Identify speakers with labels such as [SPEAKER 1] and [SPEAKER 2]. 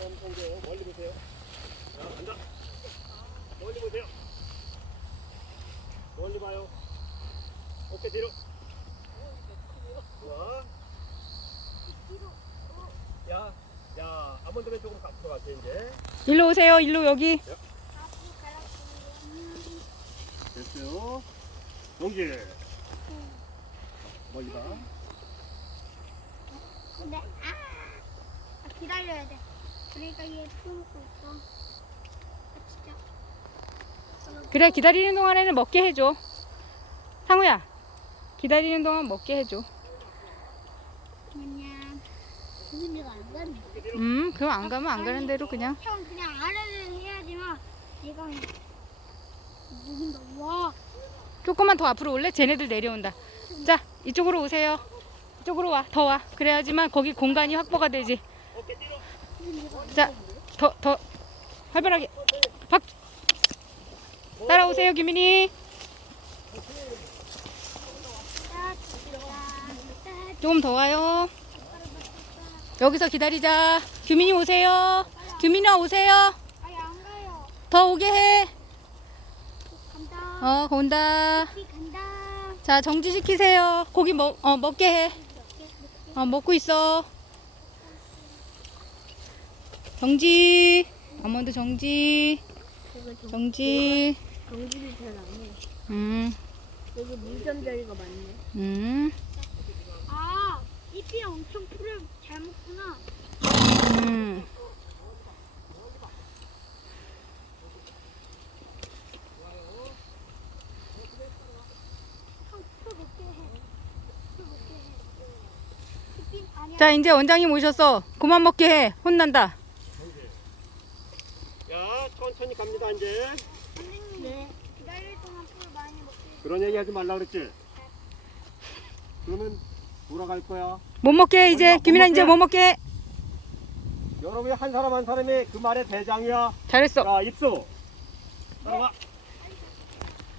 [SPEAKER 1] 엄청 멀리 보세요. 자, 간다. 멀리 보세요. 멀리 봐요. 어깨 뒤로. 좋아. 야, 아몬드는 조금 앞으로 갈게 이제.
[SPEAKER 2] 일로 오세요. 일로 여기.
[SPEAKER 1] 됐어요. 동기. 멀리 봐.
[SPEAKER 3] 근데 기다려야 돼. 그러니까 얘 풀어먹고 있어. 진짜.
[SPEAKER 2] 그래, 기다리는 동안에는 먹게 해줘. 상우야, 기다리는 동안 먹게 해줘.
[SPEAKER 3] 그냥 선생님이가 안 가네.
[SPEAKER 2] 그럼 안 가면 안 가는 대로 그냥.
[SPEAKER 3] 형 그냥 아래를 해야지만 얘가 누군다. 와.
[SPEAKER 2] 조금만 더 앞으로 올래? 쟤네들 내려온다. 자, 이쪽으로 오세요. 이쪽으로 와. 더 와. 그래야지만 거기 공간이 확보가 되지. 자, 더 활발하게. 따라오세요, 규민이. 조금 더 와요. 여기서 기다리자. 규민이 오세요. 규민아 오세요.
[SPEAKER 3] 아니 안 가요.
[SPEAKER 2] 더 오게 해.
[SPEAKER 3] 간다.
[SPEAKER 2] 온다.
[SPEAKER 3] 간다.
[SPEAKER 2] 자, 정지시키세요. 고기 먹게 해. 먹고 있어. 정지. 아몬드 정지. 정지.
[SPEAKER 3] 경질이 잘 안 해. 여기 물잠자리가 많네. 아, 잎이 엄청 풀을 잘 먹구나. 풀 먹게 해. 풀 먹게 해. 잎이 아니야.
[SPEAKER 2] 자, 이제 원장님 오셨어. 그만 먹게 해. 혼난다.
[SPEAKER 1] 야, 천천히 갑니다 이제.
[SPEAKER 3] 선생님, 네. 기다릴 동안 풀 많이 먹게 해.
[SPEAKER 1] 그런 얘기 하지 말라 그랬지. 그러면 돌아갈 거야.
[SPEAKER 2] 못 먹게 해, 이제.
[SPEAKER 1] 못
[SPEAKER 2] 규민아,
[SPEAKER 1] 먹게?
[SPEAKER 2] 이제 못 먹게 해.
[SPEAKER 1] 여러분이 한 사람 한 사람이 그 말의 대장이야.
[SPEAKER 2] 잘했어.
[SPEAKER 1] 자, 입수. 따라와.